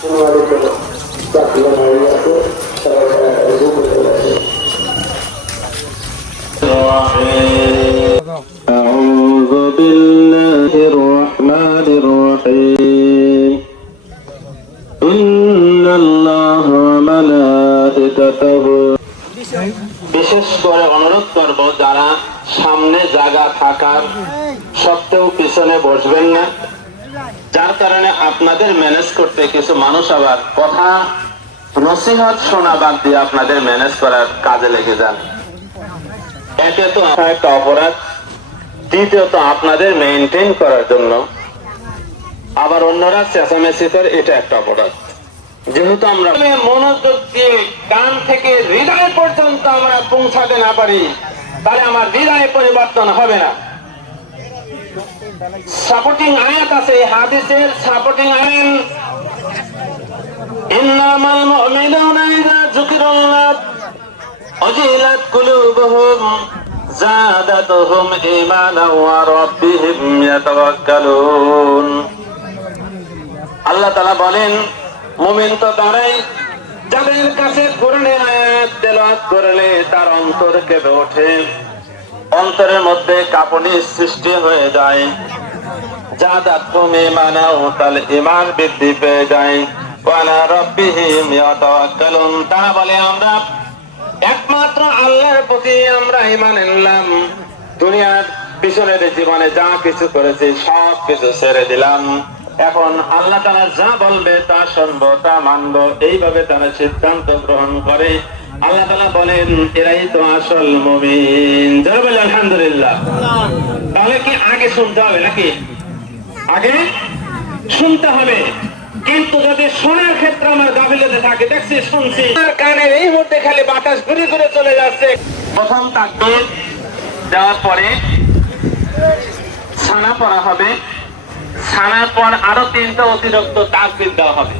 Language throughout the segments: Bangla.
أعوذ بالله الرحمن الرحيم إن الله وملائكته বিশেষ করে অনুরোধ করব যারা সামনে জায়গা থাকার সত্ত্বেও পিছনে বসবেন না, যার কারণে আপনাদের ম্যানেজ করতে কিছু মানুষ আবার কথা নসিহত শোনা বাদ দিয়ে আপনাদের ম্যানেজ করার কাজে লেগে যান। একে তো একটা অপরাধ, দ্বিতীয়ত আপনাদের মেইনটেইন করার জন্য আবার অন্যরা চেঁচামেচি করে, এটা একটা অপরাধ। যেহেতু আমরা মনোযোগ দিয়ে কান থেকে হৃদয় পর্যন্ত আমরা পৌঁছাতে না পারি, তাহলে আমার হৃদয়ে পরিবর্তন হবে না। সাপোর্টিং আয়াত আছে, হাদিসের সাপোর্টিং আয়াত, ইন্নামাল মুমিনুনা ইযা যুকিরাল্লাহ ওয়াজিলাত কুলুবুহুম যাদাতুহুম ঈমানান ওয়া রাব্বিহিম ইয়াতাওয়াক্কালুন। আল্লাহ তাআলা বলেন, মুমিন তো তারাই যাদের কাছে কোরআনের আয়াত তেলাওয়াত করলে তার অন্তর কেঁপে ওঠে, অন্তরের মধ্যে কাঁপুনি সৃষ্টি হয়ে যায়, যাদাতুহুম ঈমানান, তাহলে ঈমান বৃদ্ধি পেয়ে যায়, ওয়া আলা রাব্বিহিম ইয়াতাওয়াক্কালুন। তারা বলে আমরা একমাত্র আল্লাহর প্রতি আমরা ঈমান আনলাম, দুনিয়ার পিছনের জীবনে যা কিছু করেছি সব কিছু ছেড়ে দিলাম, এখন আল্লাহ তাআলা যা বলবে তা শুনবো, তা মানবো, এইভাবে তারা সিদ্ধান্ত গ্রহণ করে। আল্লাহ তাআলা বলেন এরাই তো আসল মুমিন। যারা বলে আলহামদুলিল্লাহ। তাহলে কি আগে শুনতে হবে নাকি? আগে শুনতে হবে, কিন্তু যদি শোনার ক্ষেত্রে আমার গাফিলতি থাকে, দেখছি শুনছি কানের এই মধ্যে খালি বাতাস ঘুরে ঘুরে চলে যাচ্ছে। প্রথম তাকবীর দেওয়ার পরে ছানা পড়া হবে, ছানার পর আরো 3টা অতিরিক্ত তাকবীর দেওয়া হবে।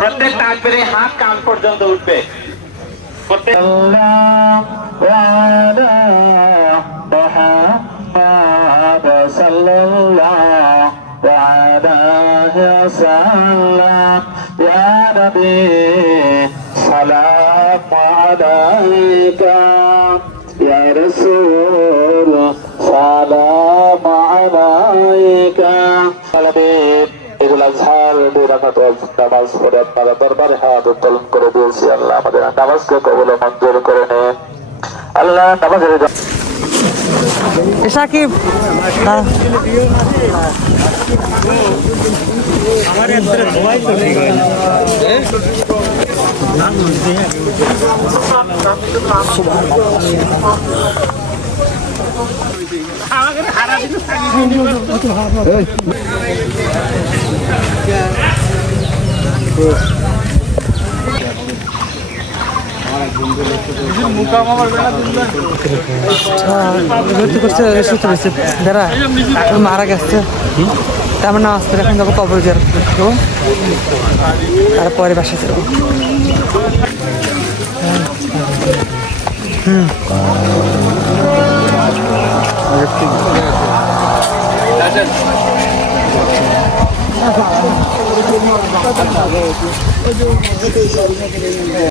প্রত্যেক তাকবীরে হাত কান পর্যন্ত উঠবে। সালাম আলাইকা ইয়া রাসূল, সালাম আলাইকা। এগুলা ঝাল নামাজ পড়ে আপনারা দরবারে হাত উত্তোলন করে দিয়েছি। আল্লাহ আমাদের নামাজকে কবুল মঞ্জুর করে নেন। আল্লাহ নামাজের সাকিব আমার একটা সবাই তো ঠিক হয় না। আমাকে হারা দিন মারা গেছে, তেমন নামাজ পড়ে এখন যাবো কবর জিয়ারত করবো, তারপরে বাসায় যাবো।